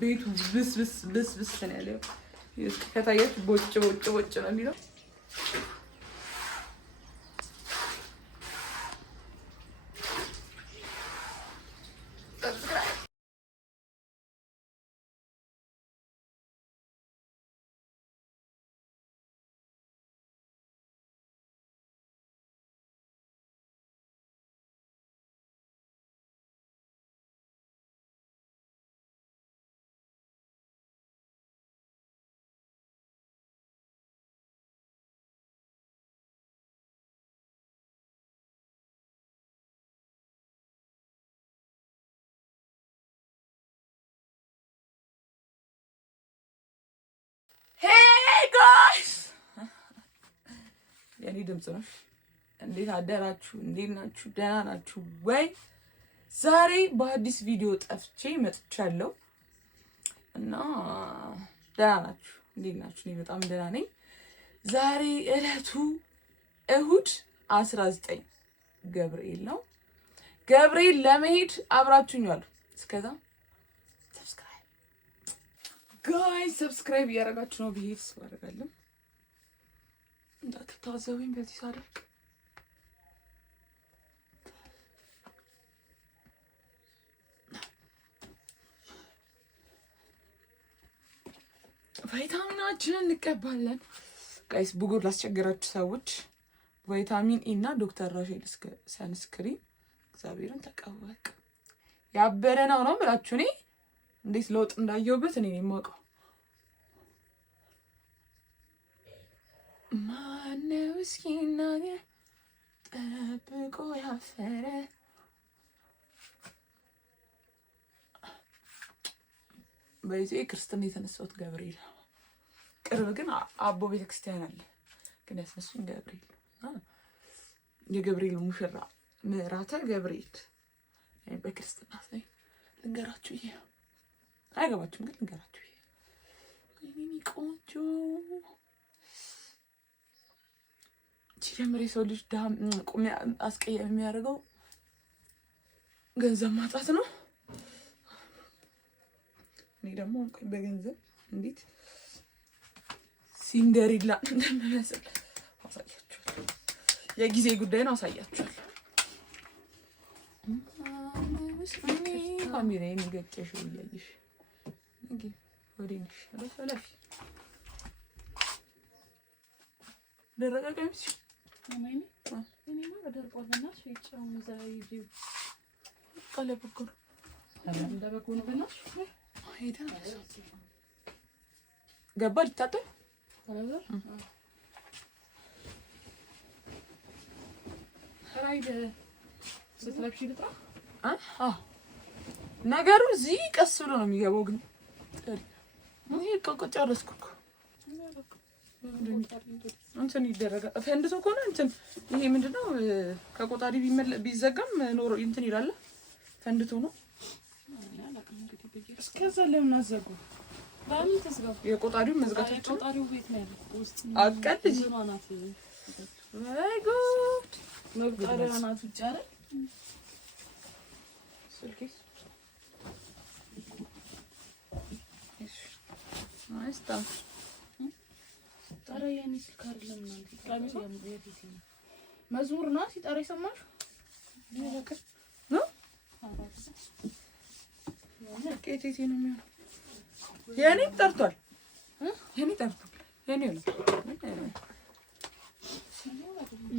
ቤቱ ብስ ነው ያለው። ከታያችሁ ቦጭ ነው የሚለው። ሄይ ጋይስ የኔ ድምጽ ነው። እንዴት አደራችሁ? እንዴት ናችሁ? ደህና ናችሁ ወይ? ዛሬ በአዲስ ቪዲዮ ጠፍቼ መጥቻለሁ እና ደህና ናችሁ? እንዴት ናችሁ? እኔ በጣም ደህና ነኝ። ዛሬ እለቱ እሁድ 19 ገብርኤል ነው። ገብርኤል ለመሄድ አብራችሁኝ ዋሉ። እስከዛ ጋይስ ሰብስክራይብ እያደረጋችሁ ነው ብዬ ተስፋ አደርጋለሁ። እንዳትታዘቡኝ በዚህ ሳደርግ። ቫይታሚናችንን እንቀባለን ጋይስ። ብጉር ላስቸገራችሁ ሰዎች ቫይታሚን ኢ እና ዶክተር ራሼል ሰንስክሪን እግዚአብሔርን ተቀበቅ ያበረ ነው ብላችሁ እኔ እንዴት ለውጥ እንዳየውበት እኔ የማውቀው። ማነው እስኪ ነገር ጠብቆ ያፈረ በዚህ ክርስትና የተነሳሁት ገብርኤል ነው። ቅርብ ግን አቦ ቤተክርስቲያን አለ፣ ግን ያስነሱኝ ገብርኤል የገብርኤል ሙሽራ ምራተ ገብርኤል በክርስትና ላይ ልንገራችሁ። ይሄ አይገባችሁም ግን ልንገራችሁ። ይሄ ቆንጆ ሲጀምር የሰው ልጅ ቁም አስቀያሚ የሚያደርገው ገንዘብ ማጣት ነው። እኔ ደግሞ በገንዘብ እንዴት ሲንደሪላ እንደምመስል አሳያችኋለሁ። የጊዜ ጉዳይ ነው፣ አሳያችኋለሁ። ካሜራዬን ገጨሽ እያየሽ ወዲንሽ ረፈለፊ ደረቀ ቀሚስ ማማይኔ እኔማ በደርቆልና ሽጫው ዛሬ ቀለብኩ እንደበኩ ነው ብናሽ ሄዳ ገባ ልታጠብ አረጋ ራይድ ስትለብሺ ልጥራ ነገሩ እዚህ ቀስ ብሎ ነው የሚገባው። ግን ይሄ ጨረስኩ እኮ እንትን ይደረጋል። ፈንድቶ ከሆነ እንትን ይሄ ምንድነው ከቆጣሪ ቢዘጋም ኖሮ እንትን ይላል። ፈንድቶ ነው። እስከዛ ለምን አዘጉ? ባል ተስጋው የቆጣሪው መዝጋታቸው ቆጣሪው ቤት ነው ያለው ውስጥ አቀልጂ ማናት ወይ ጉድ መብቃሪያ ናት ውጭ አይደል? ስልኪስ አይስታ ታዲያ የኔ ስልክ አይደለም ማለት ካሚስ የፊት ነው መዝሙር ነው ሲጠራ ይሰማሽ ነው ቄቴቴ ነው የሚሆነው። የኔ ጠርቷል የኔ ነው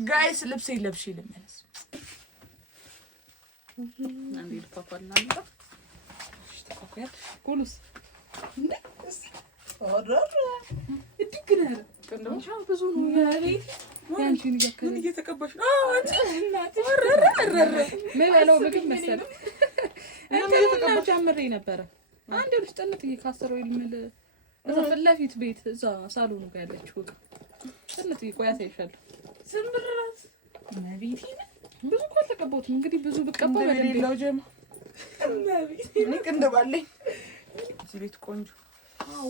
ጋይስ። ልብስ ይለብሽ ልመለስ አንዴ ልፋፋልና አምጣ እሺ ተቆያ ኩሉስ እንዴ ኦረረ እድግነ እንደውም ብዙ ነው ያለኝ ያንቺን ይከከለ እየተቀባሽ ነው አንቺ እናት ኦረረ ምን ነው በግድ መሰለ አንተ እየተቀባሽ አመረኝ ነበር አንዴ ልጅ ጥንት ይካሰረው ይልምል እዛ ፍላፊት ቤት እዛ ሳሎኑ ጋር ያለችው እቃ ጥንት ይቆያ ሳይሻል ዝምብራት ነቢቲ ብዙ እኮ ተቀባሁት እንግዲህ ብዙ ብቀባ በሌላው ጀማ ነቢቲ እኔ ቅንደባለኝ እዚህ ቤት ቆንጆ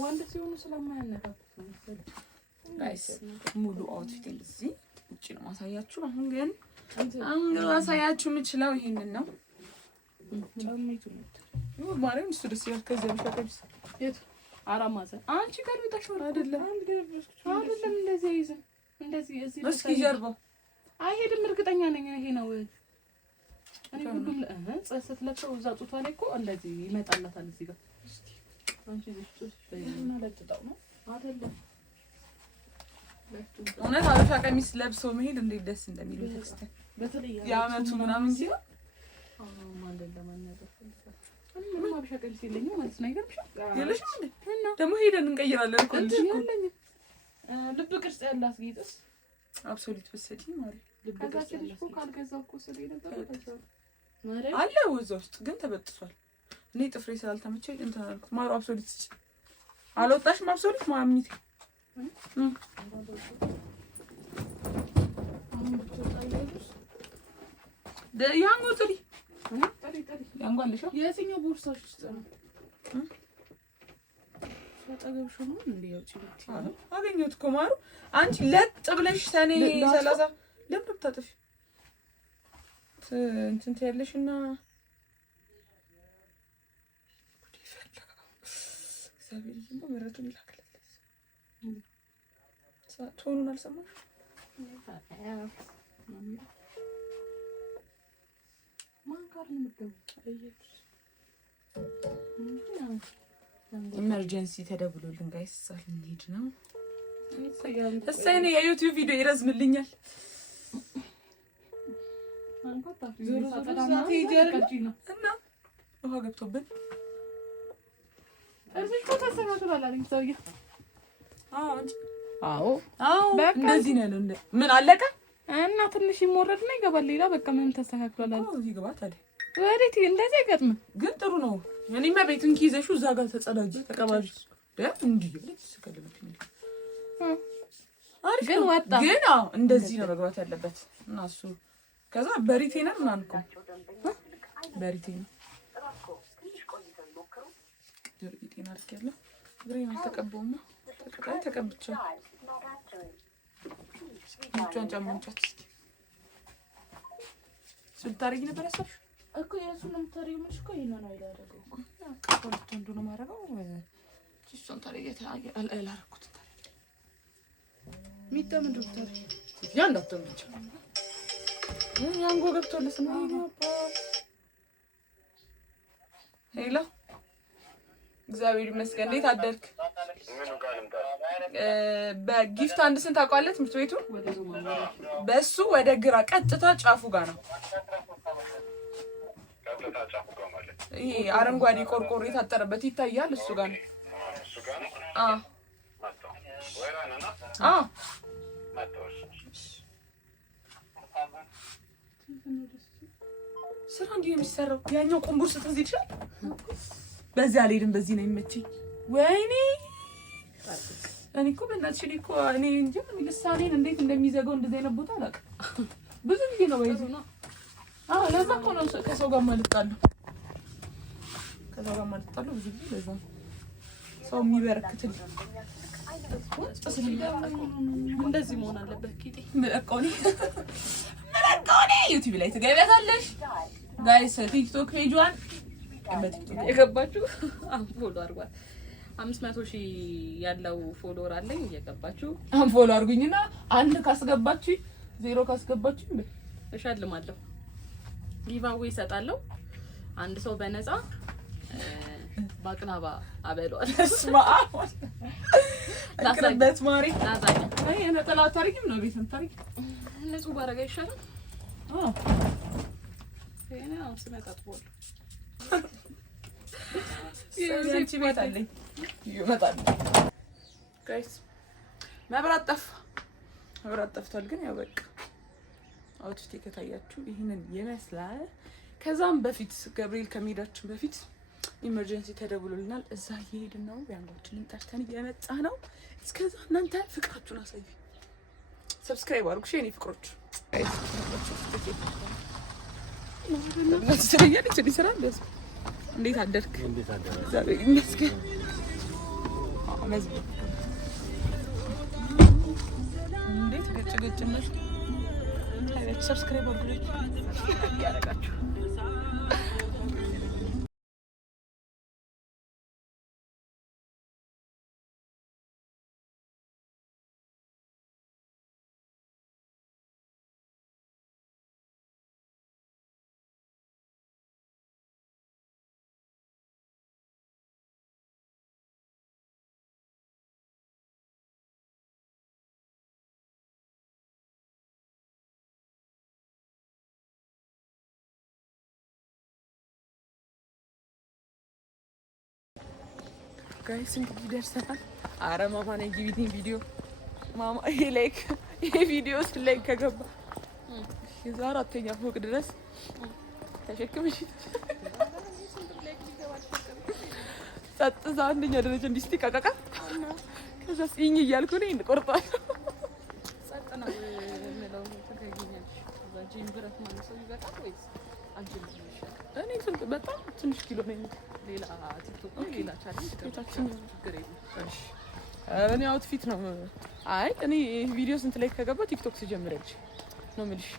ወንድ ሲሆኑ ስለማያነቃቁ ጋይስ ሙሉ አውትፊት እንደዚህ ውጪ ነው ማሳያችሁ። አሁን ግን ማሳያችሁ የምችለው ይሄንን ነው። ጫሚቱ ነው ይሁን ማርያም እሱ ደስ ይላል። ከዚህ አብሻ ቀሚስ የት አራት ማዕዘን አንቺ ጋር ልጣሽው አይደለም አይደለም እንደዚህ አይዝም እንደዚህ እዚህ እስኪ ጀርባው አይሄድም። እርግጠኛ ነኝ ይሄ ነው። እኔ ሁሉም ጸሰት ለብሰው እዛ ጡቷ ላይ እኮ እንደዚህ ይመጣላታል እዚህ ጋር አንቺ እዚህ እና ለጥጣው ነው አይደለም። እውነት አበሻ ቀሚስ ለብሰው መሄድ እንዴት ደስ እንደሚል ቤተክርስቲያን በተለይ የዓመቱ ምናምን ሲሆን ማንደል ለማናገር ምንም አበሻ ቀሚስ የለኝም ማለት ነው። አይገርምሽም? የለሽም እንዴ? እና ደግሞ ሄደን እንቀይራለን እኮ ልጅ ያለኝ ልብ ቅርጽ ያላት ጌጥስ አብሶሉት በሰጪ ማለት ልብ ቅርጽ ያላት እኮ ካልገዛው እኮ ስለይ ነበር ማለት አለ ወዛ ውስጥ ግን ተበጥሷል። እኔ ጥፍሬ ስላልተመቸኝ እንትን አልኩት። ማሩ አብሶሉት አልወጣሽም? አብሶሉት ማሚት ያንጎ ጥሪ ያንጎ አለሽ? የትኛው ቦርሳሽ ውስጥ ነው? አጠገብሽ ነው እንዴ? ያውጪ አገኘሁት እኮ ማሩ። አንቺ ለጥ ብለሽ ሰኔ 30 ለምን ታጥፊ እንትን ትያለሽና እግዚአብሔር ይመስገን ምሕረቱን ይላክልሽ። ቶኑን አልሰማሽ? ማን ጋር ነው የምትደውይው? ኢመርጀንሲ ተደውሎልን ጋይስ ልንሄድ ነው። እሰይ ነው የዩቲዩብ ቪዲዮ ይረዝምልኛል። እና ውሃ ገብቶብን እርምሽ ተሰናክሏል አይደል? ሰውዬ አዎ እንደዚህ ነው እንደ ምን አለቀ እና ትንሽ ይሞረድና ይገባል። ሌላ በቃ ምንም ተስተካክሏል አይደል? እዚህ ግባት አይደል? ወዴት እንደዚህ አይገጥም። ግን ጥሩ ነው። እኔማ ቤቱን ኪይዘሽው እዛ ጋር ተጸዳጅ ተቀባጅ እንዴ ስከለምኝ አሪፍ ግን ወጣ። ግን አዎ እንደዚህ ነው መግባት ያለበት እና እሱ ከዛ በሪቴነር ምናምን እኮ በሪቴነር ሪቴነር ያለው ግሬን አልተቀባውማ ተቀብቻለሁ። ምንጫን ጫማንጫት ስልታረጊ ነበር ያሰብሽ እኮ የእሱን የምታረጊው ምንሽ እኮ ይሄን ነው ያደረገው እኮ አቀበልኩት እንደሆነ ማረጋው እሱን ታረጊ አላረኩት ሚጣም ዶክተር ያንዳተም ብቻ ያንጎ ገብቶልስ ነው ሄሎ እግዚአብሔር ይመስገን። እንዴት አደርክ? በጊፍት አንድ ስንት ታውቃለህ? ትምህርት ቤቱ በሱ ወደ ግራ ቀጥታ ጫፉ ጋር ነው። ይሄ አረንጓዴ ቆርቆሮ የታጠረበት ይታያል። እሱ ጋር ነው። ስራ እንዲህ ነው የሚሰራው። ያኛው ቁምቡር ስትይዝ ይችላል። በዚህ አልሄድም። በዚህ ነው የሚመቸኝ። ወይኔ እኔ እኮ በእናትሽ እኔ እንጃ ልሳኔን እንዴት እንደሚዘጋው እንደዚህ አይነት ቦታ አላውቅም። ብዙ ጊዜ ነው ወይስ ነው? ለዛ እኮ ነው ከሰው ጋር ማልጣለሁ። ብዙ ጊዜ ለዛ ሰው የሚበረክትልኝ እንደዚህ መሆን አለበት። ቂጤ ምለቀውኔ ዩቲዩብ ላይ ትገቢያታለሽ ጋይስ። ቲክቶክ ፔጇን በቲክቶክ የገባችሁ አንፎሎ አድርጓት። 500,000 ያለው ፎሎወር አለኝ። እየገባችሁ አንፎሎ አድርጉኝና አንድ ካስገባችሁ 0 ካስገባችሁ እሸልማለሁ። ጊቫዌ እሰጣለሁ። አንድ ሰው በነፃ ባቅላባ አበሏል። ስማአው ታስረበት ማሪ ታዛኝ አይ ነጠላ ታሪክም ነው ቤተም ታሪክ ንጹህ ባረጋ ይሻላል። እኔ አሁን ስመጣጥቦል የዚህ ቤት አለኝ ይመጣል። ጋይስ መብራት ጠፍቷል። ግን ያው በቃ አውትፊት ከታያችሁ ይሄንን ይመስላል። ከዛም በፊት ገብርኤል ከመሄዳችን በፊት ኢመርጀንሲ ተደውሎልናል። እዛ እየሄድን ነው። ቢያንጎችንን ጠርተን እየመጣ ነው። እስከዛ እናንተ ፍቅራችሁን አሳዩ። ሰብስክራይብ አድርጉ። እሺ የኔ ፍቅሮች እንዴት አደርክ? ዛሬ ይመስገን አመዝብ እንዴት ገጭገጭነሽ ሰብስክራይብ አድርጉ ያረጋችሁ ጋይስ እንግዲህ ደርሰናል። አረ ማማ ነኝ ግቢልኝ ቪዲዮ ማማ ይሄ ላይክ ይሄ ቪዲዮ ላይክ ከገባ የዛ አራተኛ ፎቅ ድረስ ተሸክመሽ ጸጥታ አንደኛ ደረጃ እንዲስቲ ቃቃቃ ከዛ ሲኝ እያልኩ ነኝ እንቆርጣለሁ። ጸጥ ነው የምለው ተገኘሽ ከዛ ጂም ብረት ማለት ሰው ይበቃል ወይስ አንቺ ምን ይሻላል? እኔ ስንት በጣም ትንሽ ኪሎ ነኝ። ሌላ ቲክቶክ ነው ሌላ ቻሌንጅ ከታችን ችግር የለም። እሺ እኔ አውትፊት ነው። አይ እኔ ቪዲዮ ስንት ላይ ከገባ ቲክቶክ ስጀምረልሽ ነው የምልሽ።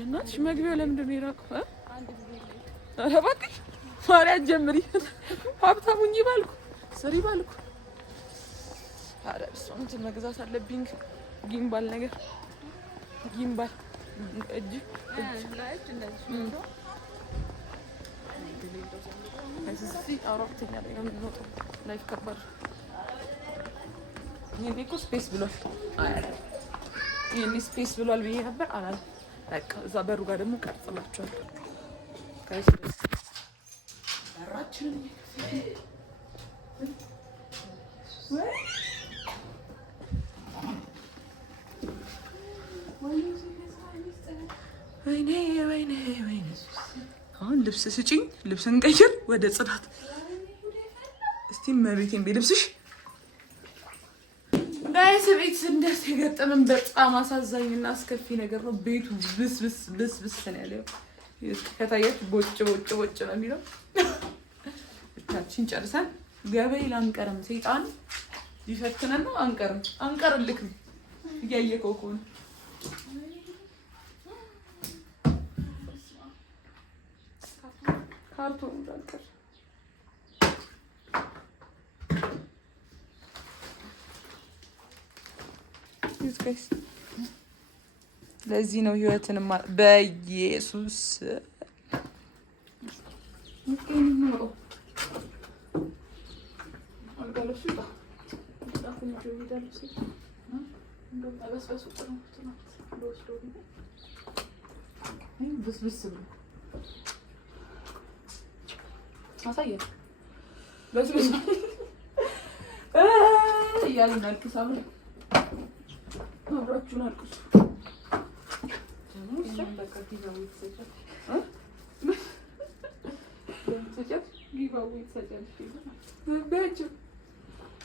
እናትሽ መግቢያው ለምንድን ነው የራቀው? አንድ ጊዜ ላይ ኧረ እባክሽ ማርያም ጀምሪ። ሀብታሙኝ ባልኩ ስሪ ባልኩ። ኧረ እሷን እንትን መግዛት አለብኝ። ጊምባል ነገር ጊምባል እጅ ለእጅ እንደዚህ ነው። እዚህ አውራተኛ ላይ ነው የምንወጣው። ላይፍ ከባድ ይሄኔ እኮ ስፔስ ብሏል። ይሄኔ ስፔስ ብሏል ብዬ ነበር አላለም። በቃ እዛ በሩ ጋር ደግሞ ቀርጽላችኋል። ጋይስ በራችንን ወይኔ ወይኔ ወይኔ። አሁን ልብስ ስጪኝ፣ ልብስ እንቀይር ወደ ጽዳት። እስቲ መቤቴን ልብስሽ ጋይስ ቤት እንደት የገጠመን በጣም አሳዛኝና አስከፊ ነገር ነው። ቤቱ ብስ ብስ ብስ ብስ ነው ያለው። ከታያችሁ ቦጭ ቦጭ ቦጭ ነው የሚለው። ታችን ጨርሰን ገበይ ላንቀርም ሰይጣን ይፈትነን ነው። አንቀርልክም እያየከው ከሆነ ካርቶን እንዳልቀር ጋይስ። ለዚህ ነው ህይወትን በኢየሱስ ብስብስ ብሎ አሳየን በስብስ እያልን አልቅሳለሁ። አብራችሁን አልቅሱ።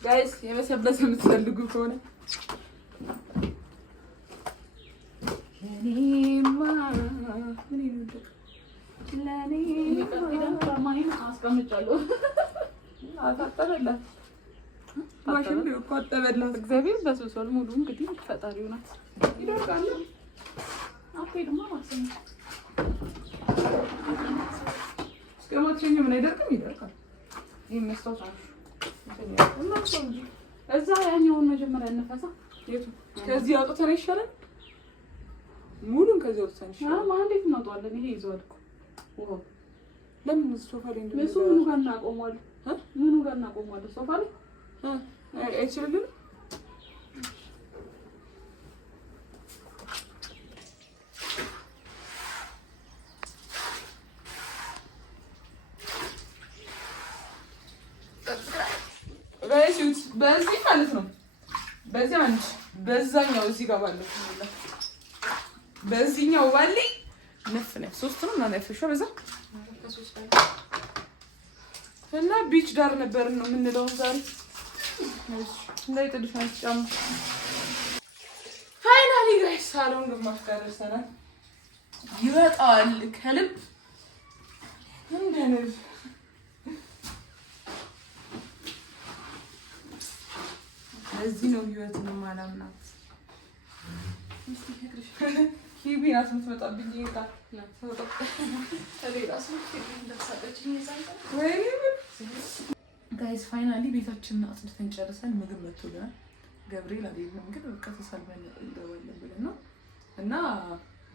ጋይስ የበሰበሰ የምትፈልጉ ከሆነ አስቀምጫለሁ። አጠበላት እግዚአብሔር በስብሷል። ሙሉ እንግዲህ ፈጣሪው ናት። ይደርቃል አትሄድማ ማሰኝ እስከማትሸኝ ምን አይደርቅም? ይደርቃል። ይሄን መስታወት እዛ ያኛውን መጀመሪያ እንፈሳ። የቱ ከዚህ አውጥተን ይሻላል። ሙሉን ከዚህ አውጥተን ይሻላል። እንዴት እናውጣለን? ይሄ ይዘዋል እኮ ውሃው። ለምን ሶፋ ላይ እንደዚህ እሱ ምኑ ጋር እናቆመዋለን? ምኑ ጋር እናቆመዋለን? ሶፋ ላይ አይችልም። በዚህ ማለት ነው። በዚህ አንድ በዛኛው እዚህ ጋር ባለው በዚህኛው ባለ ነፍ ሶስት ነው እና ነፍሾ በዛ እና ቢች ዳር ነበር ነው የምንለው ዛሬ። እንዳይጥልሽ ነው ጫማ። ፋይናሊ ጋይስ ሳሎን ግማሽ ጋር ደርሰናል። ይወጣል ከልብ እንደነብ እዚህ ነው ህይወትን ማላምናት። እስቲ ከክርሽ ሂቢ ናት የምትመጣብኝ ይጣ ጋይስ ፋይናሊ ቤታችንን አጽድተን ጨርሰን ምግብ መጥቶልናል። ገብርኤል አይደለም ግን በቃ ተሳልመን እንደዋለን ብለን ነው እና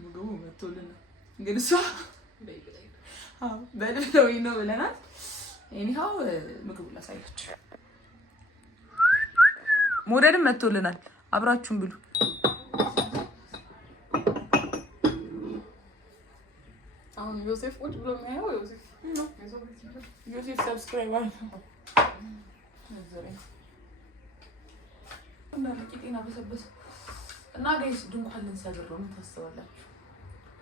ምግቡ መጥቶልናል። እንግዲህ እሷ በልብለው ነው ብለናል። ኤኒሃው ምግቡ ላሳያችሁ። ሞዴልም መጥቶልናል። አብራችሁን ብሉ። አሁን ዮሴፍ ቁጭ ብሎ የሚያየው ዮሴፍ ሰብስክራይብ አለ እና ቂጤና በሰበሰ እና ጋይስ ድንኳን ልንሰብር ነው። ምን ታስባላችሁ?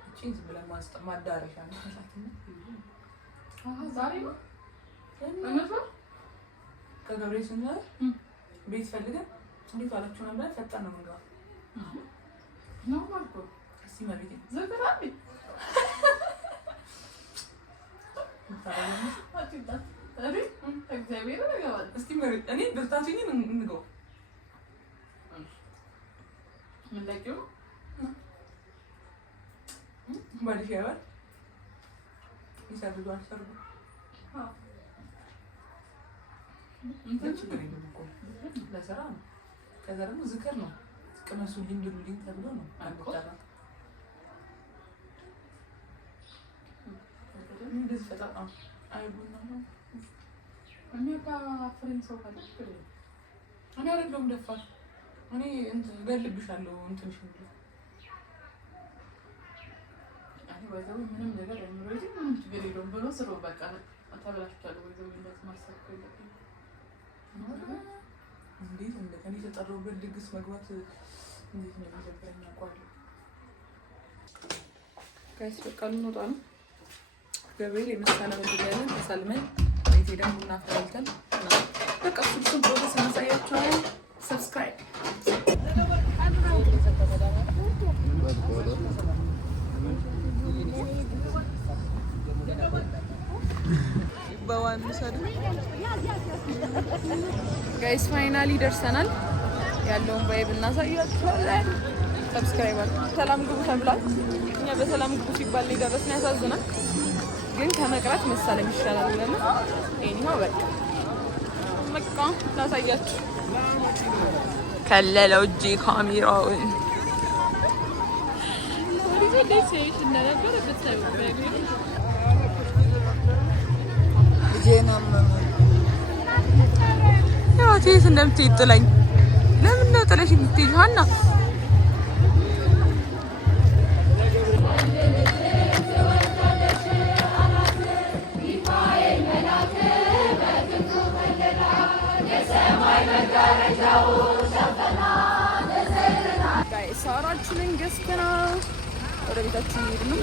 እቺን ዝም ብለን ማዳረሻ ነው ዛሬ ነው እነሱ ከገብሬ ስንል ቤት ፈልገን እንዴት አላችሁ ነበር ፈጣን ነው የምንገባው ነው ማለት ነው። እስቲ ማለት ነው ዘፈራቢ እግዚአብሔር ይገባል። እስቲ ማለት እኔ ብርታቱኝ እንገው ምን ላይቀው ባልሽ ያዋል ይሰብዱ አሰርዱ እንትን ችግር የለም እኮ ለስራ ነው። ከዛ ደግሞ ዝክር ነው ቅመሱልኝ ብሉልኝ ተብሎ ነው አንቆጣራ እንደዚህ ፈጣጣ አይቡና ነው የሚያባፍረኝ ሰው ካለ ችግር የለም። እኔ አይደለሁም ደፋር እኔ እንትን እገልብሻለሁ እንትንሽ እንዴ አይ ወይዘው ምንም ነገር አይምሮኝ ምንም ችግር የለውም ብሎ ስሮ በቃ ተበላሽቻለሁ። ወይዘው እንደዚህ ማሰብ የለብኝም እንዴት እንደከኔ ተጠራውበት ድግስ መግባት እንዴት ነው የሚዘጋኝ አቋል ጋይስ በቃ ልንወጣ ነው። ገብርኤል የመሳለ በድጋለን ተሳልመን ቤት ሄደን ቡና አፍልተን በቃ እሱን ፕሮሰስ እናሳያችኋለን። ሰብስክራይብ በዋን ሰድ ጋይስ ፋይናሊ ደርሰናል። ያለውን ቫይብ እናሳያችኋለን። ሰብስክራይብ ሰላም ግቡ ተብሏል። እኛ በሰላም ግቡ ሲባል ሊደረስን ያሳዝናል፣ ግን ከመቅረት መሳለም ይሻላል ብለን እኔው በቃ ላሳያችሁ ከለለው እጄ ካሜራውን የት እንደምትሄድ ጥለኝ ለምን ነው ጥለሽ የምትሄጂው? ሀና ሳራችንን ገዝተናል ወደ ቤታችን ሄድ ነው።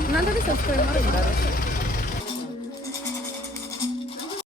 እናንተ ግን ሰብስክራይብ ማድረግ እንዳትረሱ።